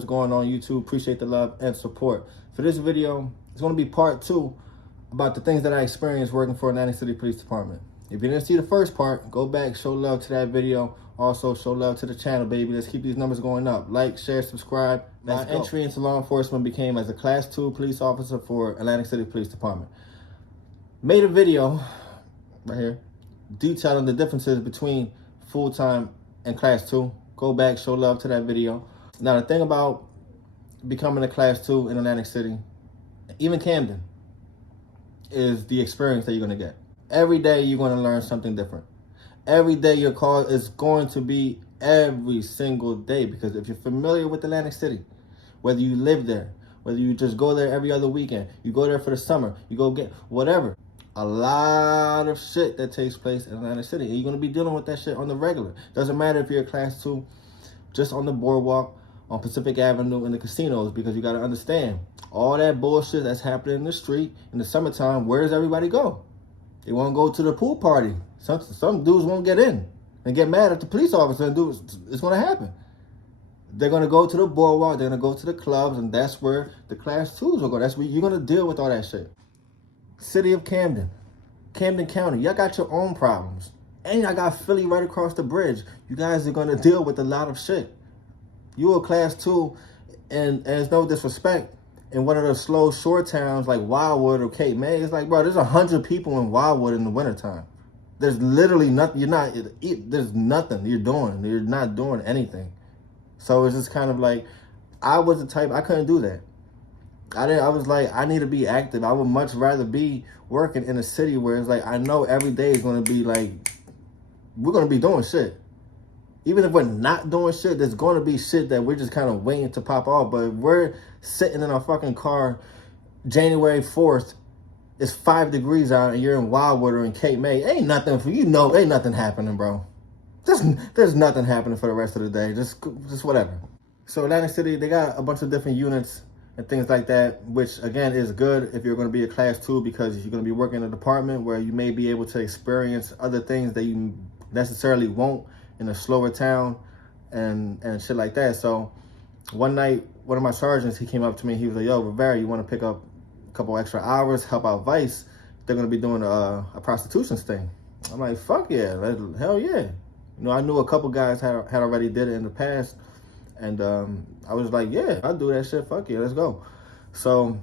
What's going on, YouTube? Appreciate the love and support. For this video, it's going to be part 2 about the things that I experienced working for Atlantic City Police Department. If you didn't see the first part, go back, show love to that video. Also, show love to the channel, baby. Let's keep these numbers going up. Like, share, subscribe. My entry into law enforcement became as a Class 2 police officer for Atlantic City Police Department. Made a video right here detailing the differences between full-time and Class 2. Go back, show love to that video. Now, the thing about becoming a Class 2 in Atlantic City, even Camden, is the experience that you're going to get. Every day you're going to learn something different. Every day your call is going to be every single day, because if you're familiar with Atlantic City, whether you live there, whether you just go there every other weekend, you go there for the summer, you go get whatever, a lot of shit that takes place in Atlantic City, and you're going to be dealing with that shit on the regular. Doesn't matter if you're a Class 2 just on the boardwalk, on Pacific Avenue, in the casinos, because you got to understand, all that bullshit that's happening in the street in the summertime, where does everybody go? They want to go to the pool party. Some dudes won't get in and get mad at the police officer, and it's going to happen. They're going to go to the boardwalk, they're going to go to the clubs, and that's where the Class 2s will go. That's where you're going to deal with all that shit. City of Camden, Camden County, y'all got your own problems. And y'all got Philly right across the bridge. You guys are going to deal with a lot of shit. You're a Class 2, and there's no disrespect, in one of those slow shore towns like Wildwood or Cape May. It's like, bro, there's 100 people in Wildwood in the wintertime. There's literally nothing. There's nothing you're doing. You're not doing anything. So it's just kind of like, I was the type, I couldn't do that. I was like, I need to be active. I would much rather be working in a city where it's like, I know every day is going to be like, we're going to be doing shit. Even if we're not doing shit, there's going to be shit that we're just kind of waiting to pop off. But if we're sitting in our fucking car January 4th, it's 5 degrees out, and you're in Wildwood or in Cape May, ain't nothing for you. Know, ain't nothing happening, bro. There's nothing happening for the rest of the day. Just whatever. So Atlantic City, they got a bunch of different units and things like that, which again is good if you're going to be a Class 2, because you're going to be working in a department where you may be able to experience other things that you necessarily won't in a slower town and shit like that. So one night, one of my sergeants, he came up to me, he was like, yo, Rivera, you want to pick up a couple extra hours, help out Vice? They're going to be doing a prostitution sting. I'm like, fuck yeah, hell yeah. You know, I knew a couple guys had already did it in the past, and I was like, yeah, I'll do that shit, fuck yeah, let's go. So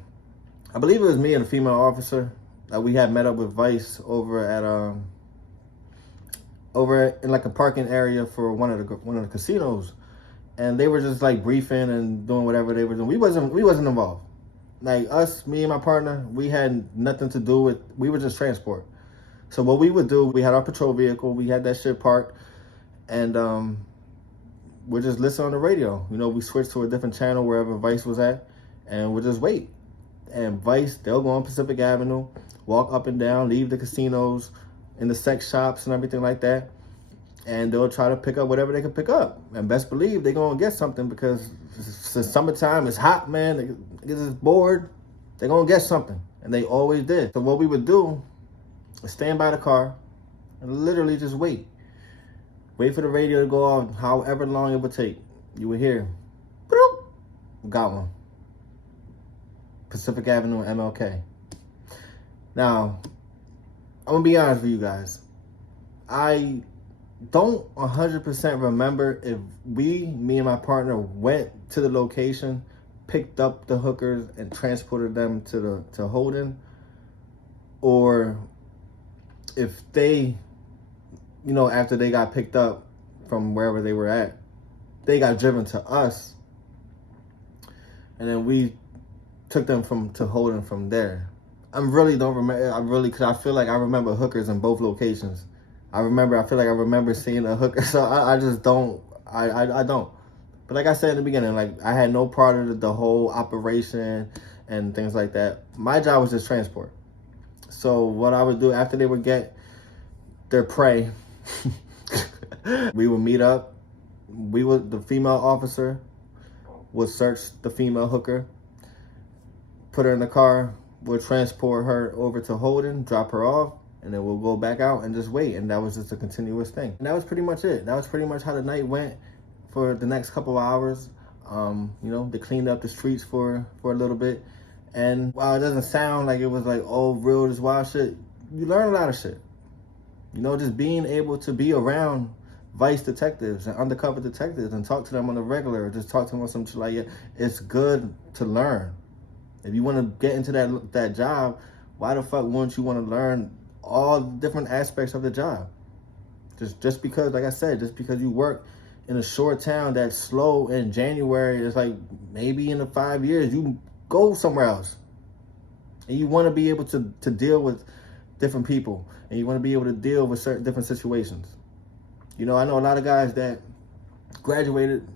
I believe it was me and a female officer that we had met up with Vice over at over in like a parking area for one of the casinos, and they were just like briefing and doing whatever they were doing. We wasn't involved. Like us, me and my partner, we had nothing to do with. We were just transport. So what we would do, we had our patrol vehicle, we had that shit parked, and we're just listening on the radio. You know, we switched to a different channel wherever Vice was at, and we'll just wait. And Vice, they'll go on Pacific Avenue, walk up and down, leave the casinos, in the sex shops and everything like that, and they'll try to pick up whatever they can pick up. And best believe they're gonna get something, because since summertime, it's hot, man. They get bored, they're gonna get something, and they always did. So what we would do is stand by the car and literally just wait for the radio to go off, however long it would take. You would hear, boop, got one. Pacific Avenue, MLK. Now, I'm gonna be honest with you guys. I don't 100% remember if me and my partner went to the location, picked up the hookers, and transported them to Holden, or if they, you know, after they got picked up from wherever they were at, they got driven to us, and then we took them to Holden from there. I really don't remember. Because I feel like I remember hookers in both locations. I feel like I remember seeing a hooker. So I just don't. I don't. But like I said in the beginning, like, I had no part of the whole operation and things like that. My job was just transport. So what I would do after they would get their prey, we would meet up. The female officer would search the female hooker, put her in the car. We'll transport her over to Holden, drop her off, and then we'll go back out and just wait. And that was just a continuous thing. And that was pretty much it. That was pretty much how the night went for the next couple of hours. You know, they cleaned up the streets for a little bit. And while it doesn't sound like it was like, oh, real, this wild shit, you learn a lot of shit. You know, just being able to be around vice detectives and undercover detectives and talk to them on a regular, or just talk to them on some shit like that, it's good to learn. If you want to get into that job, why the fuck wouldn't you want to learn all different aspects of the job? Just because, like I said, just because you work in a short town that's slow in January, it's like maybe in the 5 years you go somewhere else. And you want to be able to deal with different people, and you want to be able to deal with certain different situations. You know, I know a lot of guys that graduated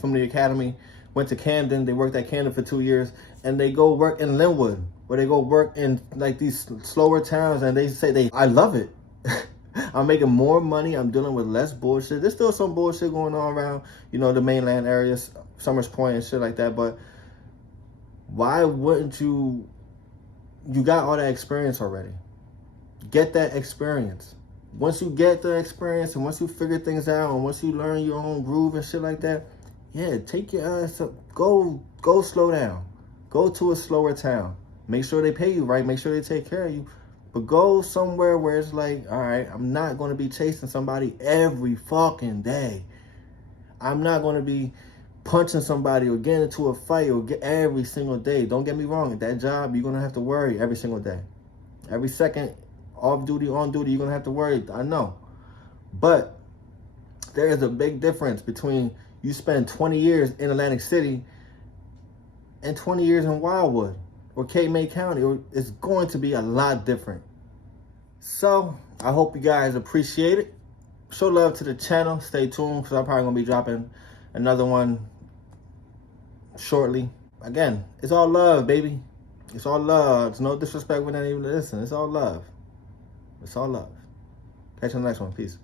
from the academy, went to Camden, they worked at Camden for 2 years, and they go work in Linwood, or they go work in like these slower towns, and they say I love it. I'm making more money, I'm dealing with less bullshit. There's still some bullshit going on around, you know, the mainland areas, Summers Point and shit like that, but why wouldn't you got all that experience already. Get that experience. Once you get the experience and once you figure things out and once you learn your own groove and shit like that, yeah, take your ass up. Go slow down. Go to a slower town. Make sure they pay you right. Make sure they take care of you. But go somewhere where it's like, all right, I'm not going to be chasing somebody every fucking day. I'm not going to be punching somebody or getting into a fight or every single day. Don't get me wrong. At that job, you're going to have to worry every single day. Every second, off duty, on duty, you're going to have to worry. I know. But there is a big difference between you spend 20 years in Atlantic City and 20 years in Wildwood or Cape May County. It's going to be a lot different. So I hope you guys appreciate it. Show love to the channel. Stay tuned because I'm probably going to be dropping another one shortly. Again, it's all love, baby. It's all love. It's no disrespect when anyone listen. It's all love. It's all love. Catch you on the next one. Peace.